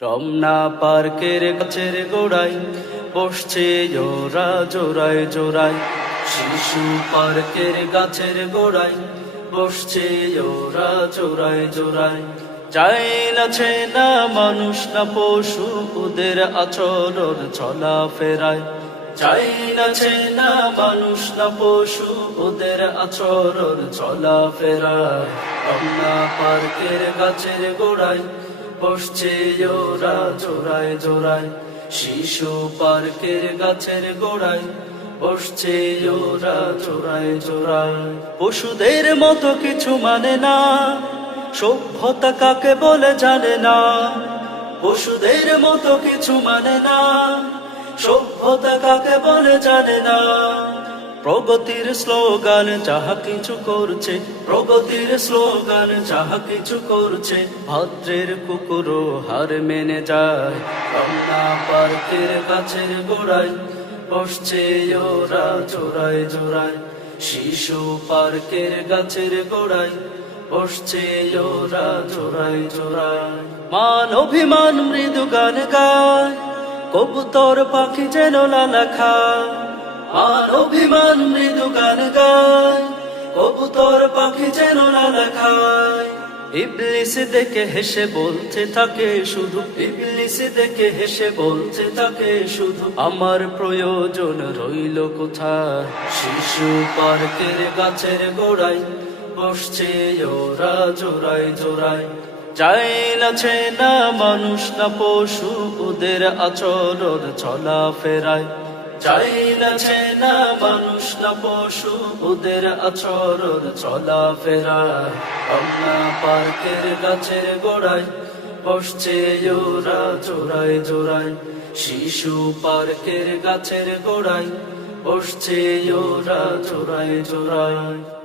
রমনা পার্কের গাছের গোড়ায় বসছে ওরা জোড়ায় জোড়ায়। শিশু পার্কের গাছের গোড়ায় বসছে ওরা জোড়ায় জোড়ায়। চাইল আছে না মানুষ না পশু, ওদের আচরণ চলা ফেরায়। চাইল আছে না মানুষ না পশু, ওদের আচরণ চলা ফেরায়। রমনা পার্কের গাছের গোড়ায় বসছে ওরা জোড়ায় জোড়ায়। শিশু পার্কের গাছের গোড়ায় বসছে ওরা জোড়ায় জোড়ায়। পশুদের মতো কিছু মানে না, সভ্যতা কাকে বলে জানে না। পশুদের মতো কিছু মানে না, সভ্যতা কাকে বলে জানে না। প্রগতির স্লোগান যাহা কিছু করছে, প্রগতির স্লোগান যাহা কিছু করছে, ভদ্রের কুকুরও হার মেনে যায়। রমনা পার্কের গাছের গোড়ায় বসছে ওরা জোড়ায় জোড়ায়। শিশু পার্কের গাছের গোড়ায় বসছে ওরা জোড়ায় জোড়ায়। মান অভিমান মৃদু গান গায়, কবুতর পাখি যেন লালা খায়। মান অভিমান মৃদু গান গায়, কবুতর পাখি যেন লালা খায়। ইবলিস দেখে হেসে বলতে থাকে শুধু, ইবলিস দেখে হেসে বলতে থাকে শুধু, আমার প্রয়োজন রইল কোথায়। শিশু পার্কের গাছের গোড়ায় বসছে ওরা জোড়ায় জোড়ায়। চাইল আছে না মানুষ না পশু, ওদের আচরণ চলা ফেরায়। চাইল আছে না মানুষ না পশু, ওদের আচরণ চলা ফেরায়। রমনা পার্কের গাছের গোড়ায় বসছে ওরা জোড়ায় জোড়ায়। শিশু পার্কের গাছের গোড়ায় বসছে ওরা জোড়ায় জোড়ায়।